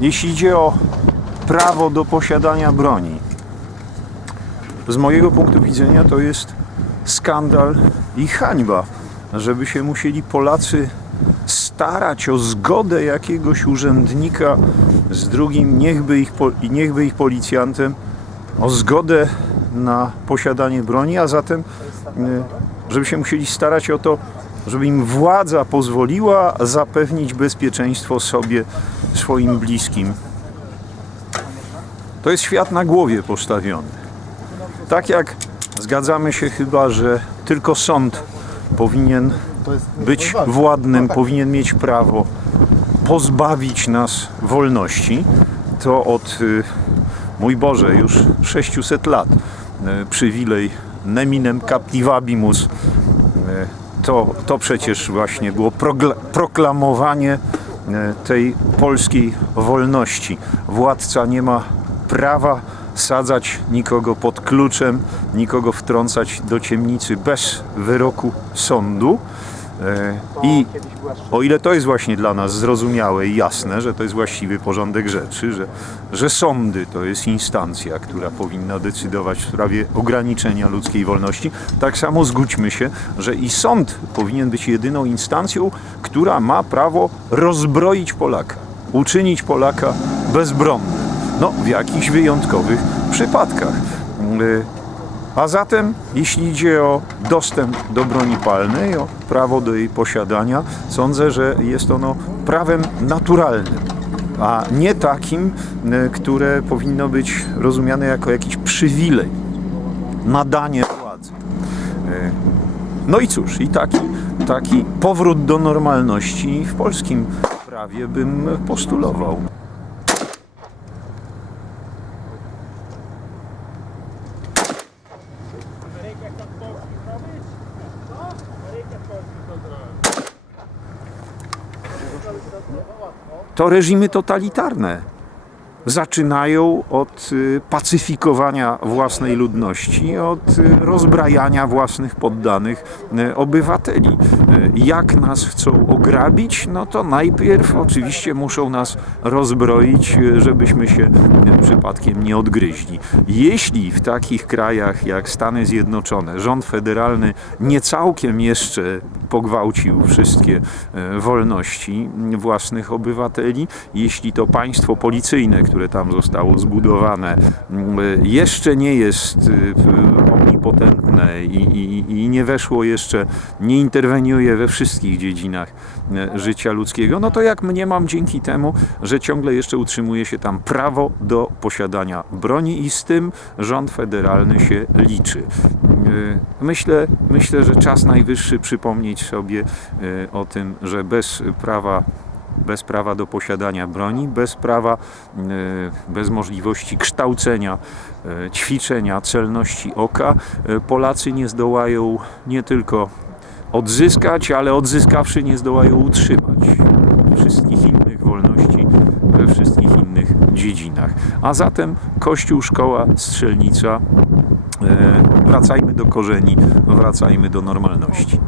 Jeśli idzie o prawo do posiadania broni, z mojego punktu widzenia to jest skandal i hańba, żeby się musieli Polacy starać o zgodę jakiegoś urzędnika z drugim, niechby ich, niechby ich policjantem, o zgodę na posiadanie broni, a zatem y, żeby się musieli starać o to, żeby im władza pozwoliła zapewnić bezpieczeństwo sobie, swoim bliskim. To jest świat na głowie postawiony. Tak jak zgadzamy się chyba, że tylko sąd powinien być władnym, powinien mieć prawo pozbawić nas wolności, to od, y, mój Boże, już 600 lat y, przywilej neminem captivabimus y, to, to przecież właśnie było proklamowanie e, tej polskiej wolności. Władca nie ma prawa sadzać nikogo pod kluczem, nikogo wtrącać do ciemnicy bez wyroku sądu. E, I o ile to jest właśnie dla nas zrozumiałe i jasne, że to jest właściwy porządek rzeczy, że, że sądy to jest instancja, która powinna decydować w sprawie ograniczenia ludzkiej wolności, tak samo zgódźmy się, że i sąd powinien być jedyną instancją, która ma prawo rozbroić Polaka, uczynić Polaka bezbronnym. No, w jakichś wyjątkowych przypadkach. A zatem, jeśli idzie o dostęp do broni palnej, o prawo do jej posiadania, sądzę, że jest ono prawem naturalnym, a nie takim, e, które powinno być rozumiane jako jakiś przywilej, nadanie władzy. E, No i cóż, i taki, taki powrót do normalności w polskim prawie bym postulował. To reżimy totalitarne zaczynają od y, pacyfikowania własnej ludności, od y, rozbrajania własnych poddanych y, obywateli. Jak nas chcą ograbić, no to najpierw oczywiście muszą nas rozbroić, żebyśmy się przypadkiem nie odgryźli. Jeśli w takich krajach jak Stany Zjednoczone rząd federalny nie całkiem jeszcze pogwałcił wszystkie e, wolności własnych obywateli, jeśli to państwo policyjne, które tam zostało zbudowane, m, jeszcze nie jest e, omnipotentne i, i, i nie weszło jeszcze, nie interweniuje we wszystkich dziedzinach e, życia ludzkiego, no to jak mniemam dzięki temu, że ciągle jeszcze utrzymuje się tam prawo do posiadania broni i z tym rząd federalny się liczy. E, Myślę, myślę, że czas najwyższy przypomnieć sobie e, o tym, że bez prawa bez prawa do posiadania broni, bez prawa, e, bez możliwości kształcenia, ćwiczenia celności oka, Polacy nie zdołają nie tylko odzyskać, ale odzyskawszy nie zdołają utrzymać wszystkich innych wolności we wszystkich innych dziedzinach. A zatem Kościół, szkoła, strzelnica, wracajmy do korzeni, wracajmy do normalności.